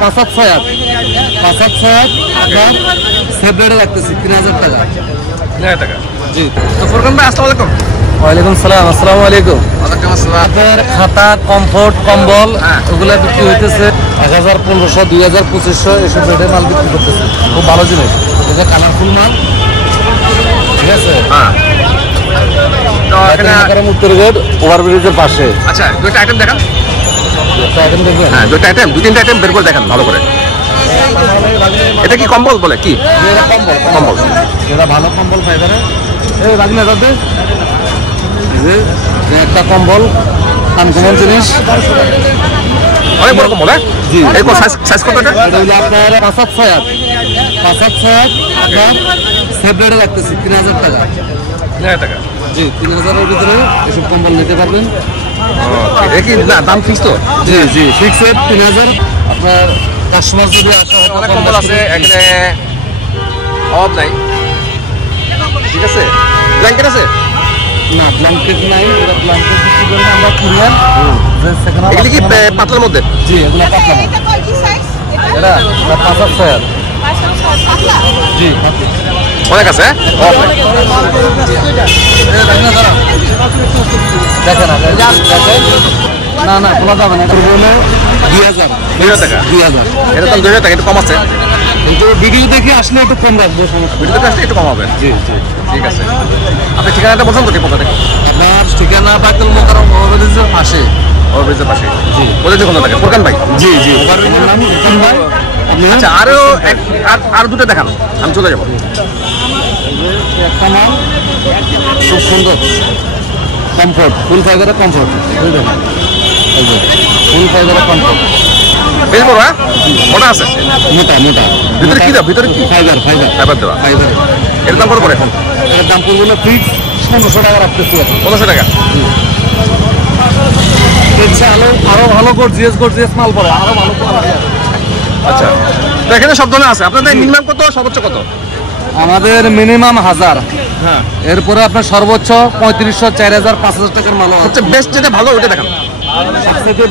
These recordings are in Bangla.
5-7 আপনার সেভ রেটে রাখতেছি 3000 টাকা। 3000 টাকা। জি। তো ফোরকান ভাই আসসালামু আলাইকুম। ওয়ালাইকুম সালাম। আসসালামু আলাইকুম। ওয়ালাইকুম আসসালাম। আপনার খাতা, কমফোর্ট, কম্বল ওগুলা বিক্রি হইতেছে 1000, 1500, 2000, 2500 এসব রেটে মাল বিক্রি করতেছে। খুব ভালো জিনিস, এটা কালারফুল মাল। ঠিক আছে। হ্যাঁ। তো এখানে উত্তর গেট ওভারব্রিজের পাশে। আচ্ছা, দুইটা আইটেম দেখান। একটা আইটেম দেখবেন? হ্যাঁ, দুইটা আইটেম, দুই তিনটা আইটেম বের করে দেখান ভালো করে। এটা কি কম্বল বলে কি? এটা কম্বল। কম্বল। এটা ভালো কম্বল ফাইবারে। এই রাগনা যাবে। একটা কম্বল আনকমন জিনিস, অনেক বড় কম্বল। হ্যাঁ জি। এরকম সাইজ কত এটা? এটা হলো আপনার 5-7 আপনার সেভ রেটে রাখতেছি 3000 টাকা। 3000 টাকা। জি, 3000 এর ভিতরে এসব কম্বল নিতে পারবেন। এটা কি না দাম ফিক্স তো? জি জি, ফিক্সড 3000। আপনার কাস্টমার যদি আসে অনেক কম্বল আছে এখানে, অভাব নাই। ঠিক আছে। ব্ল্যাঙ্কেট আছে? না, ব্ল্যাঙ্কেট নাই। এটা ব্ল্যাঙ্কেট বিক্রি করলে আমরা কুরিয়ার। এগুলি কি পাতলার মধ্যে? জি, এগুলো পাতলা না। এটা 5-7 জি। অনেক আছে। দেখেন না না খোলা যাবে না। এটা হলো 2000 টাকা। 2000। এটা দাম 2000 টাকা, একটু কম আছে। কিন্তু ভিডিও দেখে আসলে একটু কম রাখবো, সমস্যা। ভিডিওতে আসলে একটু কম হবে। জি জি, ঠিক আছে। আপনি ঠিকানাটা বলছেন তো ঠিক মতো? আপনার ঠিকানা বাইতুল মোকাররম ওভারব্রিজের পাশে। ওভারব্রিজের পাশে। জি। ওদের যে কোনটা থাকে ফোরকান ভাই? জি জি, ওভারব্রিজের নাম ফোরকান ভাই। আচ্ছা, আর দুটো দেখান, আমি চলে যাবো। একটা নাম খুব সুন্দর, কমফোর্ট, ফুল ফাইবারের কমফোর্ট। বুঝলেন? এই যে ফুল ফাইবারের কমফোর্ট, বেশ বড়। হ্যাঁ, মোটা আছে। মোটা মোটা। ভিতরে কি দাও? ভিতরে কি ফাইবার ফাইবার ফাইবার দেওয়া? ফাইবার। এর দাম কত পড়ে এখন? এর দাম পড়বে হলো ফিক্স 1500 টাকা রাখতেছি এখন। 1500 টাকা। ইচ্ছা আরো ভালো গর্জিয়াস মাল পড়ে, আরো ভালো কোয়ালিটি আছে। আচ্ছা, তো এখানে সব ধরনের আছে। আপনাদের মিনিমাম কত, সর্বোচ্চ কত? আমাদের মিনিমাম 1000, হ্যাঁ। এরপরে আপনার সর্বোচ্চ 3500, 4000, 5000 টাকার মাল আছে। সবচেয়ে বেস্ট যেটা ভালো ওটা দেখান। সবথেকে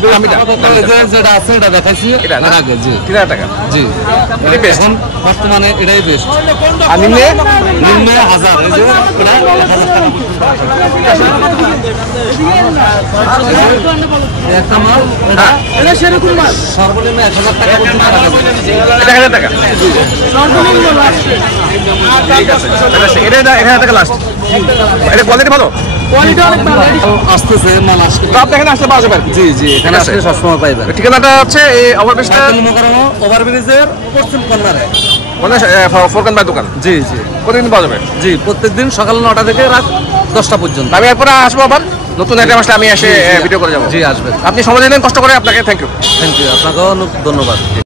বেস্ট যেটা আছে এটা দেখাইছি এটা না? এর আগে। জি 3000 টাকা। জি, এটাই বেস্ট। এখন বর্তমানে এটাই বেস্ট। আর নিম্নে? নিম্নে 1000। এই যে এটা 1000 টাকা। একটা মাল, হ্যাঁ, এটা সেরকম মাল সর্বনিম্ন 1000 টাকা পর্যন্ত রাখা যাবে। এটা 1000 টাকা। সর্বনিম্ন লাস্ট। ঠিক আছে, এটা 1000 টাকা লাস্ট। এটা কোয়ালিটি ভালো? কোয়ালিটি অনেক ভালো। আসতেছে মাল আসছে। তো আপনি এখানে আসলে পাওয়া যাবে আর কি? জি জি, এখানে আসলে সবসময় পাইবেন। ঠিকানাটা হচ্ছে এই ওভারব্রিজটা, ওভারব্রিজের পশ্চিম কর্নারে ফোরকান ভাই দোকান। জি জি প্রতিদিন পাওয়া যাবে? জি, প্রত্যেকদিন সকাল 9টা থেকে রাত 10টা পর্যন্ত। আমি এরপরে আসবো আবার, নতুন আইটেম আসলে আমি এসে ভিডিও করে যাবো। জি আসবেন। আপনি সময় দিলেন কষ্ট করে, আপনাকে থ্যাংক ইউ। থ্যাংক ইউ, আপনাকেও অনেক ধন্যবাদ।